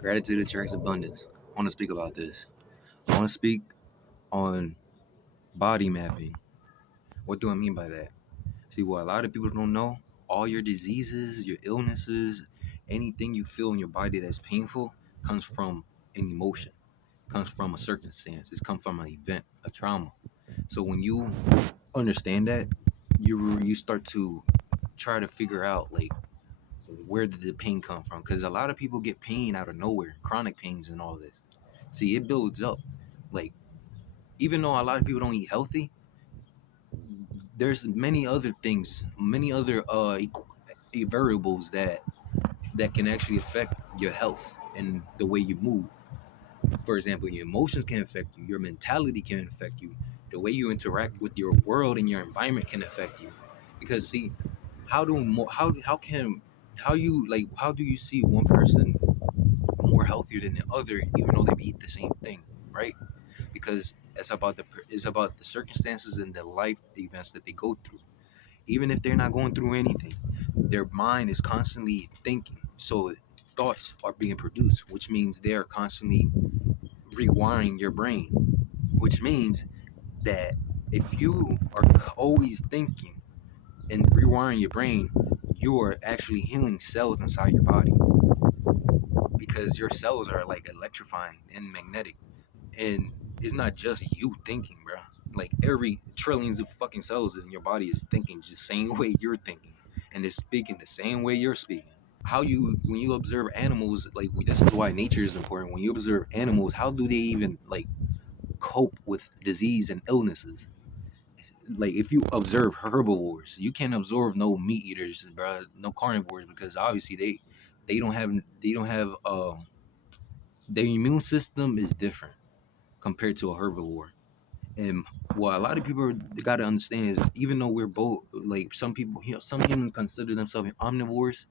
Gratitude attracts abundance. I want to speak about this. I want to speak on body mapping. What do I mean by that? See, what a lot of people don't know, all your diseases, your illnesses, anything you feel in your body that's painful comes from an emotion, comes from a circumstance, it's come from an event, a trauma. So when you understand that, you start to try to figure out like where did the pain come from? Because a lot of people get pain out of nowhere, chronic pains and all this. See, it builds up. Like, even though a lot of people don't eat healthy, there's many other things, many other variables that can actually affect your health and the way you move. For example, your emotions can affect you, your mentality can affect you, the way you interact with your world and your environment can affect you. Because see, how can how do you see one person more healthier than the other, even though they eat the same thing, right? Because it's about the circumstances and the life events that they go through. Even if they're not going through anything, their mind is constantly thinking. So thoughts are being produced, which means they're constantly rewiring your brain, which means that if you are always thinking and rewiring your brain, you are actually healing cells inside your body because your cells are like electrifying and magnetic. And it's not just you thinking, bro. Like every trillions of fucking cells in your body is thinking just the same way you're thinking, and it's speaking the same way you're speaking. How you when you observe animals, like this is why nature is important. When you observe animals, how do they even like cope with disease and illnesses? Like if you observe herbivores, you can't observe no meat eaters, bro, no carnivores, because obviously they don't have their immune system is different compared to a herbivore. And what a lot of people got to understand is, even though we're both like some people, some humans consider themselves omnivores,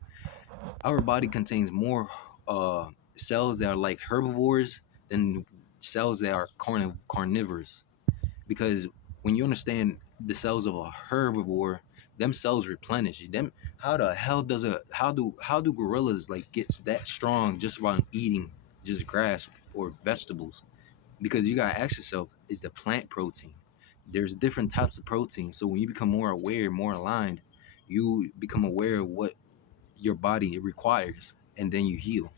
our body contains more cells that are like herbivores than cells that are carnivores. Because when you understand the cells of a herbivore, them cells replenish them. How the hell does a how do gorillas like get that strong just by eating just grass or vegetables? Because you gotta ask yourself, is the plant protein? There's different types of protein. So when you become more aware, more aligned, you become aware of what your body requires, and then you heal.